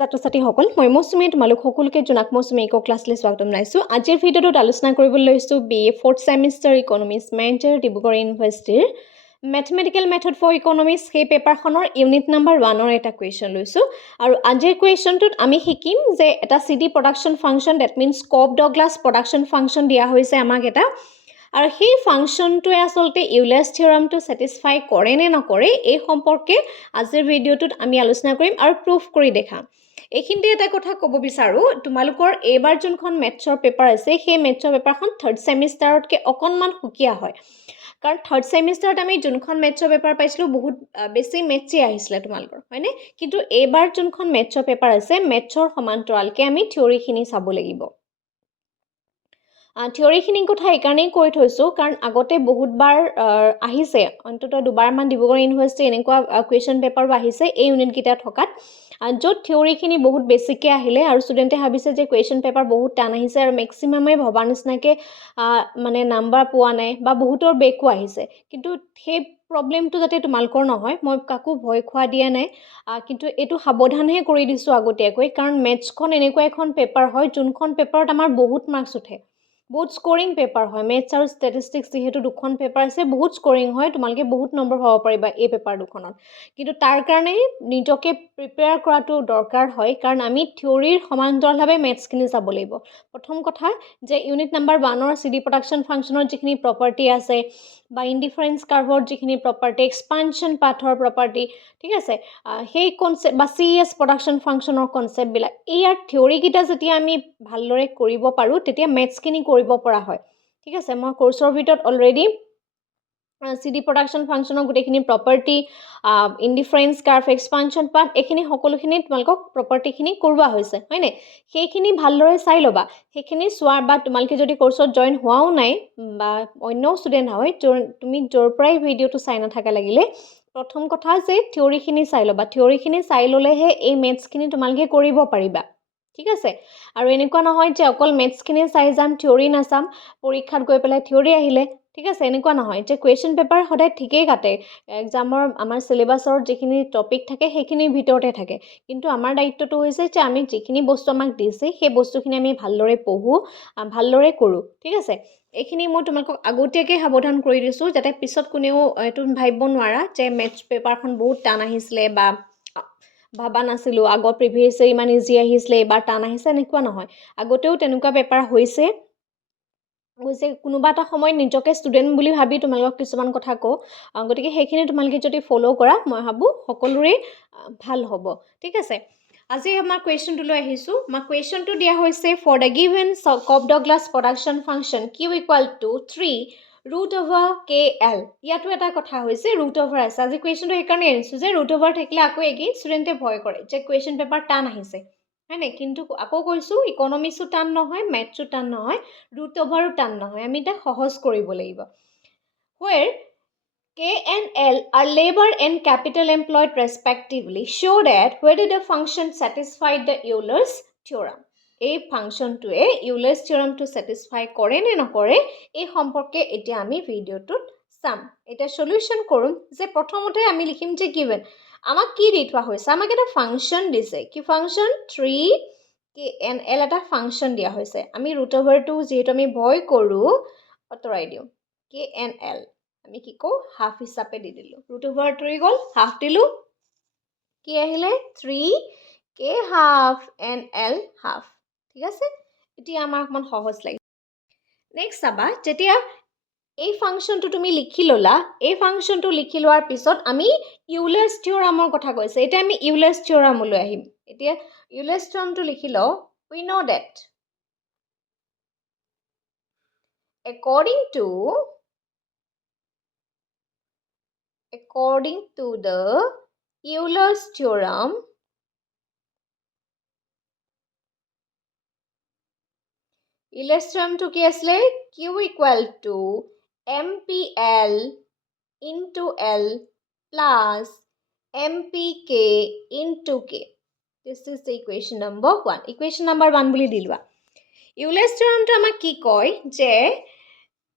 ছাত্ৰ-ছাত্ৰীসকল মই মৌচুমী তোমালোক সকলোকে জনাক মৌচুমী ইকো ক্লাছলৈ স্বাগতম জনাইছোঁ। আজিৰ ভিডিঅ'টোত আলোচনা কৰিবলৈ লৈছোঁ BA 4th semester economics major Dibrugarh ইউনিভাৰ্চিটিৰ মেথমেটিকেল মেথড ফৰ ইকনমিক্স সেই পেপাৰখনৰ ইউনিট নাম্বাৰ 1ৰ এটা কুৱেশ্যন লৈছোঁ। আৰু আজিৰ কুৱেশ্যনটোত আমি শিকিম যে এটা CD production function that means Cobb Douglas production function দিয়া হৈছে আমাক এটা। আৰু সেই ফাংচনটোৱে আচলতে ইউলাৰ্ছ থিয়ৰামটো ছেটিছফাই কৰে নে নকৰে এই সম্পৰ্কে আজিৰ ভিডিঅ'টোত আমি আলোচনা কৰিম আৰু প্ৰুফ কৰি দেখাম। এইখিনিতে এটা কথা ক'ব বিচাৰোঁ, তোমালোকৰ এইবাৰ যোনখন মেথছৰ পেপাৰ আছে সেই মেথছৰ পেপাৰখন 3rd চেমিষ্টাৰতকৈ অকণমান সুকীয়া হয়। কাৰণ 3rd চেমিষ্টাৰত আমি যোনখন মেথছৰ পেপাৰ পাইছিলোঁ বহুত বেছি মেথছেই আহিছিলে তোমালোকৰ, হয়নে? কিন্তু এইবাৰ যোনখন মেথছৰ পেপাৰ আছে মেথছৰ সমান্তৰালকৈ আমি থিয়ৰিখিনি চাব লাগিব। থিয়ৰিখিনিৰ কথা এইকাৰণেই কৈ থৈছোঁ কাৰণ আগতে বহুতবাৰ আহিছে, অন্ততঃ দুবাৰমান ডিব্ৰুগড় ইউনিভাৰ্চিটি এনেকুৱা কুৱেশ্যন পেপাৰো আহিছে এই ইউনিটকেইটা থকাত, য'ত থিয়ৰিখিনি বহুত বেছিকৈ আহিলে আৰু ষ্টুডেণ্টে ভাবিছে যে কুৱেশ্যন পেপাৰ বহুত টান আহিছে আৰু মেক্সিমামেই ভবা নিচিনাকৈ মানে নাম্বাৰ পোৱা নাই বা বহুতৰ বেকো আহিছে। কিন্তু সেই প্ৰব্লেমটো যাতে তোমালোকৰ নহয়, মই কাকো ভয় খোৱা দিয়া নাই, কিন্তু এইটো সাৱধানহে কৰি দিছোঁ আগতীয়াকৈ, কাৰণ মেথছখন এনেকুৱা এখন পেপাৰ হয় যোনখন পেপাৰত আমাৰ বহুত মাৰ্কছ উঠে, বহুত স্ক'ৰিং পেপাৰ হয়। মেথছ আৰু ষ্টেটিষ্টিক্স যিহেতু দুখন পেপাৰ আছে বহুত স্ক'ৰিং হয়, তোমালোকে বহুত নম্বৰ পাব পাৰিবা এই পেপাৰ দুখনত। কিন্তু তাৰ কাৰণে নিজকে প্ৰিপেয়াৰ কৰাটো দৰকাৰ হয়, কাৰণ আমি থিয়ৰিৰ সমান্তৰালভাৱে মেথছখিনি চাব লাগিব। প্ৰথম কথা যে ইউনিট নাম্বাৰ 1ৰ CD প্ৰডাকশ্যন ফাংচনৰ যিখিনি প্ৰপাৰ্টি আছে বা ইনডিফাৰেঞ্চ কাৰ্ভৰ যিখিনি প্ৰপাৰ্টি, এক্সপানশ্যন পাথৰ প্ৰপাৰ্টি, ঠিক আছে, সেই কনচেপ্ট বা CS প্ৰডাকশ্যন ফাংচনৰ কনচেপ্টবিলাক ইয়াৰ থিয়ৰিকেইটা যেতিয়া আমি ভালদৰে কৰিব পাৰোঁ তেতিয়া মেথছখিনি কৰিব পৰা হয়। ঠিক আছে, মই কোৰ্চৰ ভিতৰত অলৰেডি CD প্ৰডাকশ্যন ফাংচনৰ গোটেইখিনি প্ৰপাৰ্টি, ইনডিফাৰেঞ্চ কাৰ্ভ, এক্সপানশ্যন পাথ, এইখিনি সকলোখিনি তোমালোকক প্ৰপাৰ্টিখিনি কৰোৱা হৈছে, হয়নে? সেইখিনি ভালদৰে চাই ল'বা। সেইখিনি চোৱাৰ বা তোমালোকে যদি কোৰ্চত জইন হোৱাও নাই বা অন্য ষ্টুডেণ্ট হয়, তুমি য'ৰ পৰাই ভিডিঅ'টো চাই নাথাকা লাগিলে, প্ৰথম কথা যে থিয়ৰিখিনি চাই ল'বা। থিয়ৰিখিনি চাই ল'লেহে এই মেথছখিনি তোমালোকে কৰিব পাৰিবা। ঠিক আছে, আৰু এনেকুৱা নহয় যে অকল মেথছখিনি চাই যাম, থিয়ৰি নাচাম, পৰীক্ষাত গৈ পেলাই থিয়ৰি আহিলে, ঠিক আছে, এনেকুৱা নহয় যে কুৱেশ্যন পেপাৰ সদায় ঠিকেই কাটে। এক্সামৰ আমাৰ চিলেবাছৰ যিখিনি টপিক থাকে সেইখিনিৰ ভিতৰতে থাকে, কিন্তু আমাৰ দায়িত্বটো হৈছে যে আমি যিখিনি বস্তু আমাক দিছে সেই বস্তুখিনি আমি ভালদৰে পঢ়োঁ, ভালদৰে কৰোঁ। ঠিক আছে, এইখিনি মই তোমালোকক আগতীয়াকৈ সাৱধান কৰি দিছোঁ যাতে পিছত কোনেও এইটো ভাবিব নোৱাৰা যে মেথছ পেপাৰখন বহুত টান আহিছিলে বা ভাবা নাছিলোঁ, আগৰ প্ৰিভিয়াছ ইমান ইজি আহিছিলে এইবাৰ টান আহিছে, এনেকুৱা নহয়। আগতেও তেনেকুৱা পেপাৰ হৈছে, কোনোবা এটা সময়ত নিজকে ষ্টুডেণ্ট বুলি ভাবি তোমালোকক কিছুমান কথা কওঁ, গতিকে সেইখিনি তোমালোকে যদি ফ'ল' কৰা মই ভাবোঁ সকলোৰে ভাল হ'ব। ঠিক আছে, আজি আমাৰ কুৱেশ্যনটোলৈ আহিছোঁ। আমাৰ কুৱেশ্যনটো দিয়া হৈছে for the given Cobb Douglas production function Q = 3√/KL। ইয়াতো এটা কথা হৈছে ৰুট অভাৰ আছে। আজি কুৱেশ্যনটো সেইকাৰণে আনিছোঁ যে ৰুট অভাৰ থাকিলে আকৌ এগেইন ষ্টুডেণ্টে ভয় কৰে যে কুৱেশ্যন পেপাৰ টান আহিছে, হয়নে? কিন্তু আকৌ কৈছোঁ ইকনমিক্সো টান নহয়, মেথছো টান নহয়, ৰুট অভাৰো টান নহয়, আমি তাক সহজ কৰিব লাগিব। Where K and L are labor and capital employed respectively, show that whether the function satisfied the Euler's theorem. এই ফাংচনটোৱে ইউলাৰ্ছ থিয়ৰামটো ছেটিছফাই কৰে নে নকৰে এই সম্পৰ্কে এতিয়া আমি ভিডিঅ'টোত চাম। এতিয়া সলিউশ্যন কৰোঁ যে প্ৰথমতে আমি লিখিম যে গিভেন আমাক কি দি থোৱা হৈছে, আমাক এটা ফাংচন দিছে। কি ফাংচন? 3KNL এটা ফাংচন দিয়া হৈছে। আমি ৰুট অভাৰটো যিহেতু আমি ভয় কৰোঁ আঁতৰাই দিওঁ, KNL আমি কি কওঁ হাফ হিচাপে দি দিলোঁ। ৰুট অভাৰ আঁতৰি গ'ল, হাফ দিলোঁ, কি আহিলে 3K হাফ NL হাফ। ঠিক আছে, এতিয়া আমাৰ অকণমান সহজ লাগে। নেক্সট চাবা, যেতিয়া এই ফাংচনটো তুমি লিখি ল'লা, এই ফাংচনটো লিখি লোৱাৰ পিছত আমি ইউলাৰ্ছ থিয়ৰামৰ কথা কৈছে। এতিয়া আমি ইউলাৰ্ছ থিয়ৰামলৈ আহিম। এতিয়া ইউলাৰ্ছ থিয়ৰামটো লিখি লওঁ। We know that according to the Euler's theorem, Euler's theorem to কি আছিলে? Q = MPL into L plus MPK into K. This is the equation number 1. Equation number 1 বুলি দি লোৱা। Euler's theoremটো আমাক কি কয় যে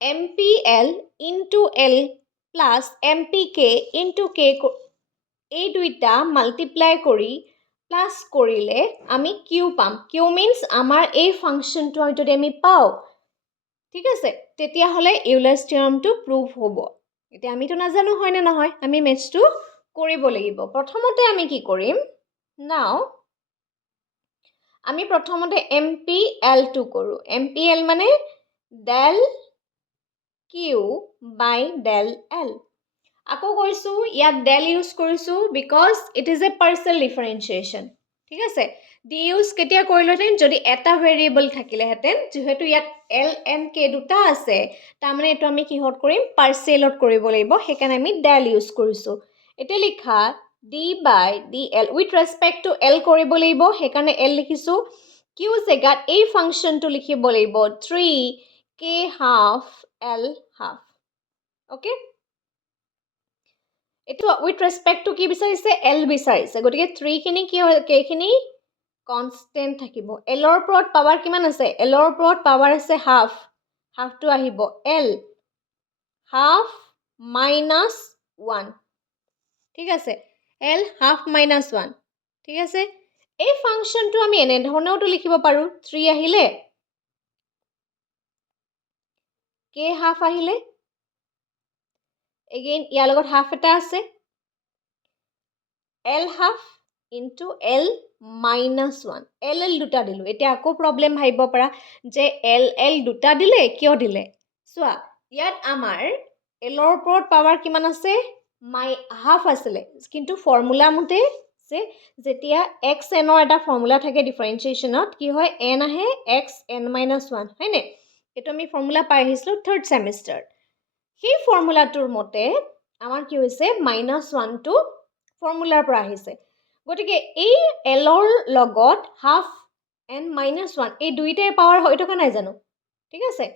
MPL into L plus MPK into K এই দুইটা মাল্টিপ্লাই কৰি প্লাছ কৰিলে আমি কিউ পাম কিউ মিনছ আমাৰ এই ফাংচনটো যদি আমি পাওঁ ঠিক আছে তেতিয়াহ'লে ইউলাৰ্ছ থিয়ৰমটো প্ৰুভ হ'ব এতিয়া আমিতো নাজানো হয় নে নহয় আমি মেথছটো কৰিব লাগিব প্ৰথমতে আমি কি কৰিম নাও আমি প্ৰথমতে MPL2 কৰোঁ MPL মানে del Q by del L আকৌ কৈছোঁ ইয়াত del ইউজ কৰিছোঁ because it is a partial differentiation ঠিক আছে ডি ইউজ কেতিয়া কৰিলোহেঁতেন যদি এটা ভেৰিয়েবল থাকিলেহেঁতেন যিহেতু ইয়াত L and K দুটা আছে তাৰমানে এইটো আমি কিহত কৰিম পাৰ্চিয়েলত কৰিব লাগিব সেইকাৰণে আমি del ইউজ কৰিছোঁ এতিয়া লিখা d by dl with respect to L কৰিব লাগিব সেইকাৰণে L লিখিছোঁ Q জেগাত এই ফাংচনটো লিখিব লাগিব 3k half L half okay এইটো উইথ ৰেচপেক্ট টু কি বিচাৰিছে L বিচাৰিছে গতিকে 3 খিনি কি হয় k খিনি কনষ্টেণ্ট থাকিব L ৰ ওপৰত পাৱাৰ কিমান আছে L ৰ ওপৰত পাৱাৰ আছে হাফ হাফটো আহিব L হাফ মাইনাছ 1 ঠিক আছে L হাফ মাইনাছ 1 ঠিক আছে এই ফাংচনটো আমি এনেধৰণেওতো লিখিব পাৰোঁ 3 আহিলে k হাফ আহিলে এগেইন ইয়াৰ লগত হাফ এটা আছে L half into L minus 1 L দুটা দিলোঁ এতিয়া আকৌ প্ৰব্লেম ভাবিব পাৰা যে L দুটা দিলে কিয় দিলে চোৱা ইয়াত আমাৰ L ৰ ওপৰত পাৱাৰ কিমান আছে হাফ আছিলে কিন্তু ফৰ্মুলা মতে যে যেতিয়া x n ৰ এটা ফৰ্মুলা থাকে ডিফাৰেঞ্চিয়েশ্যনত কি হয় n আহে x n minus 1 হয়নে এইটো আমি ফৰ্মুলা পাই আহিছিলোঁ থাৰ্ড ছেমিষ্টাৰ সেই ফৰ্মুলাটোৰ মতে আমাৰ কি হৈছে -1টো ফৰ্মুলাৰ পৰা আহিছে গতিকে এই L ৰ লগত হাফ n minus 1 এই দুইটাই পাৱাৰ হৈ থকা নাই জানো ঠিক আছে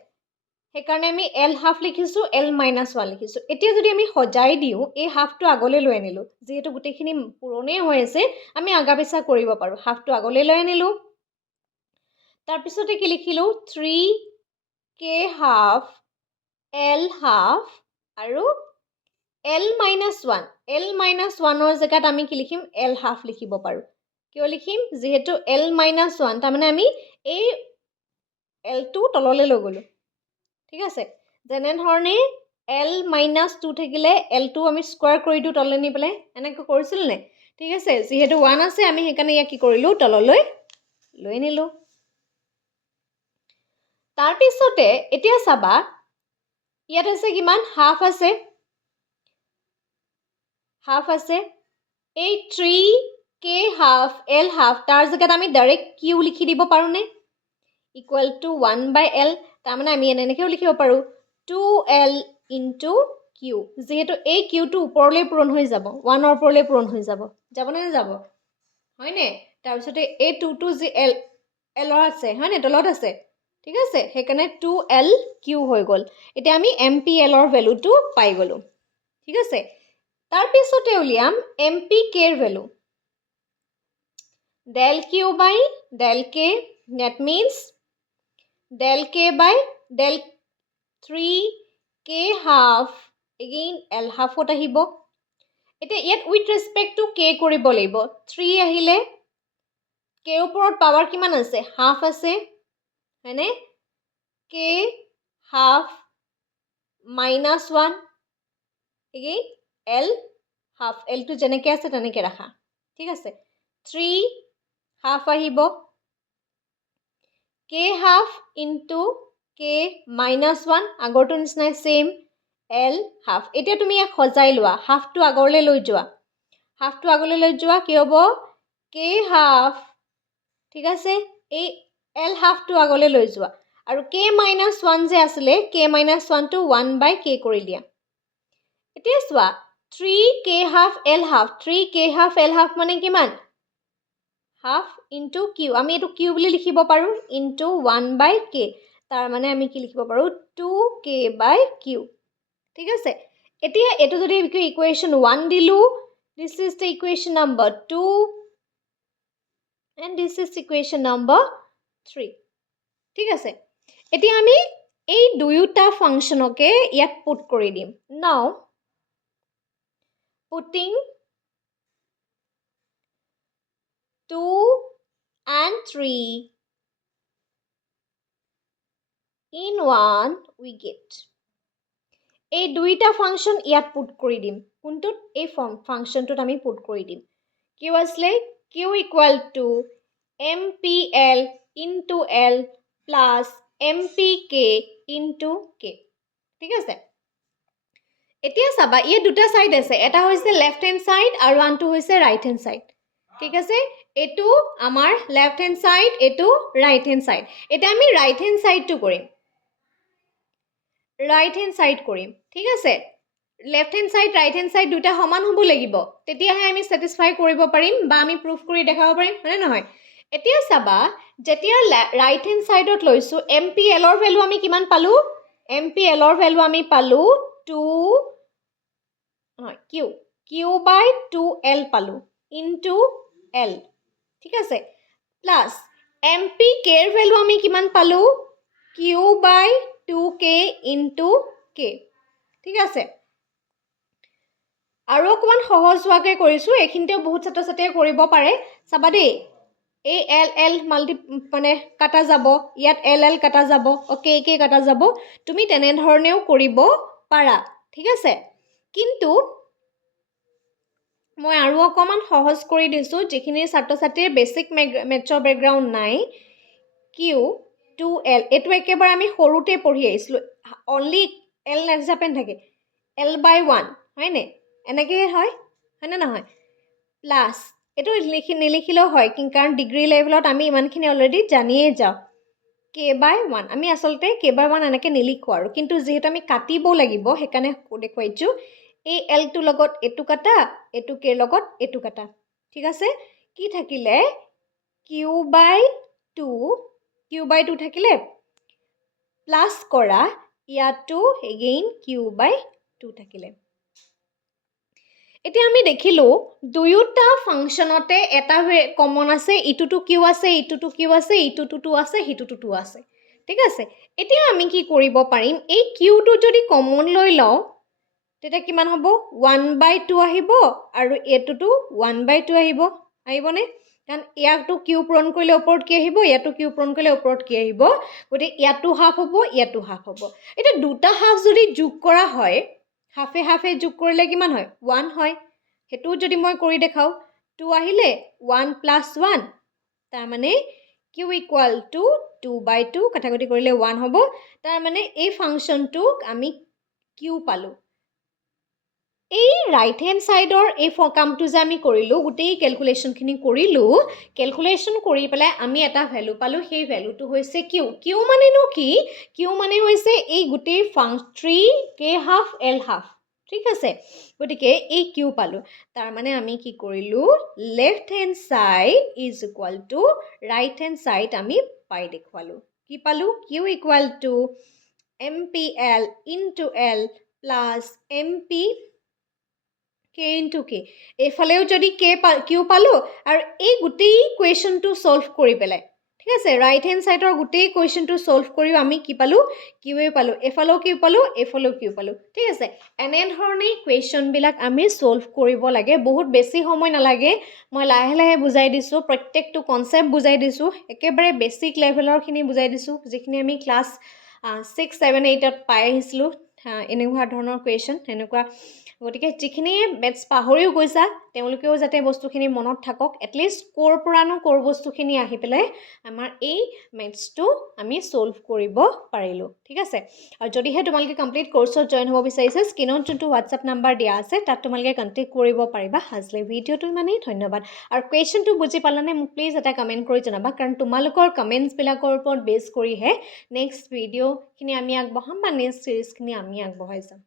সেইকাৰণে আমি L হাফ লিখিছোঁ L minus 1 লিখিছোঁ এতিয়া যদি আমি সজাই দিওঁ এই হাফটো আগলৈ লৈ আনিলোঁ যিহেতু গোটেইখিনি পুৰণেই হৈ আছে আমি আগা পিছা কৰিব পাৰোঁ হাফটো আগলৈ লৈ আনিলোঁ তাৰপিছতে কি লিখিলোঁ 3k হাফ L হাফ আৰু L minus 1 L minus 1ৰ জেগাত আমি কি লিখিম L হাফ লিখিব পাৰোঁ কিয় লিখিম যিহেতু L minus 1 তাৰমানে আমি এই Lটো তললৈ লৈ গ'লোঁ ঠিক আছে যেনেধৰণে L minus 2 থাকিলে Lটো আমি স্কোৱাৰ কৰি দিওঁ তললৈ নি পেলাই এনেকৈ কৰিছিল নে ঠিক আছে যিহেতু 1 আছে আমি সেইকাৰণে ইয়াক কি কৰিলোঁ তললৈ লৈ নিলোঁ তাৰপিছতে এতিয়া চাবা ইয়াত আছে কিমান হাফ আছে এই 3k হাফ L হাফ তাৰ জেগাত আমি ডাইৰেক্ট Q লিখি দিব পাৰোঁনে ইকুৱেল টু 1/L তাৰমানে আমি এনেকৈও লিখিব পাৰোঁ 2L ইনটু Q যিহেতু এই Qটো ওপৰলৈ পূৰণ হৈ যাব 1ৰ ওপৰলৈ পূৰণ হৈ যাবনে নাযাব হয়নে তাৰপিছতে এই 2টো যি Lৰ আছে হয়নে তলত আছে ঠিক আছে সেইকাৰণে 2LQ হৈ গ'ল এতিয়া আমি MPLৰ ভেলুটো পাই গ'লোঁ ঠিক আছে তাৰপিছতে উলিয়াম MPKৰ value del Q by del K that means del K by del 3k half again L halfত আহিব এতিয়া ইয়াত উইথ ৰেচপেক্ট টু K কৰিব লাগিব 3 আহিলে K ওপৰত পাৱাৰ কিমান আছে হাফ আছে হয়নে K half minus 1 again L half Lটো যেনেকৈ আছে তেনেকৈ ৰাখা ঠিক আছে 3 হাফ আহিব K half into K minus 1 আগৰটো নিচিনাই চেম L half এতিয়া তুমি ইয়াক সজাই লোৱা হাফটো আগলৈ লৈ যোৱা কি হ'ব K half ঠিক আছে এই L হাফটো আগলৈ লৈ যোৱা আৰু K minus 1 যে আছিলে K minus 1টো 1/K কৰি দিয়া এতিয়া চোৱা 3k half L half 3k half L half মানে কিমান হাফ ইনটু Q আমি এইটো Q বুলি লিখিব পাৰোঁ ইনটু 1/K তাৰ মানে আমি কি লিখিব পাৰোঁ 2k/Q ঠিক আছে এতিয়া এইটো যদি ইকুৱেশ্যন 1 দিলোঁ this is the equation number 2 and this is equation number 3 ঠিক আছে এতিয়া আমি এই দুয়োটা ফাংচনকে ইয়াত পুট কৰি দিম নাও putting 3 in 1 we get. এই দুইটা ফাংশন ইয়াত পুট কৰি দিম কোনটোত এই ফাংশনটোত আমি পুট কৰি দিম কি আসলে q equal to mpl into l plus mpk into k ঠিক আছে এতিয়া চাবা এই দুটা সাইড আছে এটা হৈছে লেফট হ্যান্ড সাইড আৰু আনটো হৈছে ৰাইট হ্যান্ড সাইড ঠিক আছে এটো আমাৰ লেফট হ্যান্ড সাইড এটো ৰাইট হ্যান্ড সাইড এটা আমি ৰাইট হ্যান্ড সাইডটো কৰিম ৰাইট হ্যান্ড সাইড কৰিম ঠিক আছে left hand side right hand side দুটা সমান হ'ব লাগিব তেতিয়াহে আমি স্যাটিসফাই কৰিব পাৰিম বা আমি প্ৰুফ কৰি দেখাব পাৰিম হয় নহয় এতিয়া চাবা যেতিয়া ৰাইট হ্যান্ড সাইডত লৈছো MPL ৰ ভ্যালু আমি কিমান পালো MPL ৰ ভ্যালু আমি পালো 2 q by 2l পালো into l ঠিক আছে প্লাস MPK ৰ ভ্যালু আমি কিমান পালো q by 2k into k ঠিক আছে আৰু অকমান সহজ হোৱাকে কৰিছো এখিনতে বহুত ছাত্ৰ ছাত্ৰীয়ে কৰিব পাৰে চাবা দেই এই l মাল্টি মানে কাটা যাব ইয়াত l কাটা যাব ওকে কে কাটা যাব তুমি তেনে ধৰণেও কৰিব পাৰা ঠিক আছে কিন্তু মই আৰু অকমান সহজ কৰি দিছো যিখিনি ছাত্ৰ ছাত্ৰীৰ বেসিক মেথছৰ ব্যাকগ্ৰাউণ্ড নাই q 2l এটো একেবাৰে আমি সৰুতে পঢ়ি আহিছিলো অনলি l হিচাপে থাকে l by 1 হয়নে এনেকৈ হয় হয়নে নহয় প্লাস এটো নিলিখিলেও হয় কাৰণ ডিগ্ৰী লেভেলত আমি ইমানখিনি অলৰেডি জানিয়ে যাও k by 1 আমি আসলতে k by 1 এনেকৈ নিলিখো আৰু কিন্তু যেহেতু আমি কাটিব লাগিব হেকানে দেখুৱাইছো এই l টো লগত এটো কাটা এটো k লগত এটো কাটা ঠিক আছে কি থাকিলে q by 2 থাকিলে প্লাস কৰা ইয়াটো এগেইন q by 2 থাকিলে এতিয়া আমি দেখিলো দুয়োটা ফাংশনতে এটা কমন আছে ইটোটো q আছে ইটোটো q আছে ইটোটো 2 আছে হিটোটো 2 আছে ঠিক আছে এতিয়া আমি কি কৰিব পাৰিম এই q টো যদি কমন লৈ লও তেটা কিমান হ'ব 1/2 আহিব আৰু এটোটো 1/2 আহিবনে কাৰণ ইয়াটো q পূৰণ কৰিলে ওপৰত কি আহিব ইয়াটো q পূৰণ কৰিলে ওপৰত কি আহিব গতি ইয়াটো হাফ হ'ব ইয়াটো হাফ হ'ব এটা দুটা হাফ যদি যোগ কৰা হয় হাফে যোগ কৰিলে কিমান হয় 1 হয় হেতু যদি মই কৰি দেখাও 2 আহিলে 1 + 1 তাৰ মানে q = 2/2 কাটাকুটি কৰিলে 1 হ'ব তাৰ মানে এই ফাংশনটোক আমি q পালো এই ৰাইট হ্যান্ড সাইডৰ এই কামটো যে আমি কৰিলো গুটেই ক্যালকুলেশনখিনি কৰিলো ক্যালকুলেশন কৰি পেলাই আমি এটা ভ্যালু পালো সেই ভ্যালুটো হৈছে q মানে নো কি q মানে হৈছে এই গুটেই 3 k হাফ l হাফ ঠিক আছে গটিকে এই q পালো তাৰ মানে আমি কি কৰিলো left hand side = right hand side আমি পাই দেখুৱালো কি পালো q = mpl into l plus mp k into k এফালেও যদি q পালো আৰু এই গুটেই কোৱেশ্চনটো সলভ কৰি পেলাই ঠিক আছে ৰাইট হ্যান্ড সাইডৰ গুটেই কোৱেশ্চনটো সলভ কৰিও আমি কি পালো q পালো এফালেও q পালো এফালেও q পালো ঠিক আছে এনে ধৰণে কোৱেশ্চন বিলাক আমি সলভ কৰিব লাগে বহুত বেছি সময় নালাগে মই লাহে লাহে বুজাই দিছো প্ৰত্যেকটো কনসেপ্ট বুজাই দিছো একেবাৰে বেসিক লেভেলৰ খিনি বুজাই দিছো যিখিনি আমি ক্লাস 6 7 8 ত পাই আহিছিলো এনেকুৱা ধৰণৰ কোৱেশ্চন এনেকুৱা গটিকে যিখিনি মেথছ পাহৰিও গৈছা তেওঁলোকেও যাতে বস্তুখিনি মনত থাকক এটলিষ্ট কোৰ পুৰানো কোৰ বস্তুখিনি আহি পেলাই আমাৰ এই মেথছটো আমি সলভ কৰিব পাৰিলো ঠিক আছে আৰু যদিহে তোমালোকে কমপ্লিট কোৰ্সত জয়েন হ'ব বিচাৰিছে স্ক্ৰিনত যোনটো WhatsApp নাম্বাৰ দিয়া আছে তাত তোমালোকে কন্টাক্ট কৰিব পাৰিবা আজিলৈ ভিডিওটো মানে ধন্যবাদ আৰু কোৱেশ্চনটো বুজি পালানে মোক প্লিজ এটা কমেন্ট কৰি জনাবা কাৰণ তোমালোকৰ কমেন্টছ বিলাকৰ ওপৰত বেছ কৰিহে নেক্সট ভিডিওখিনি আমি আগবঢ়াম বা নেক্সট সিৰিজখিনি আমি আগবঢ়াই যাম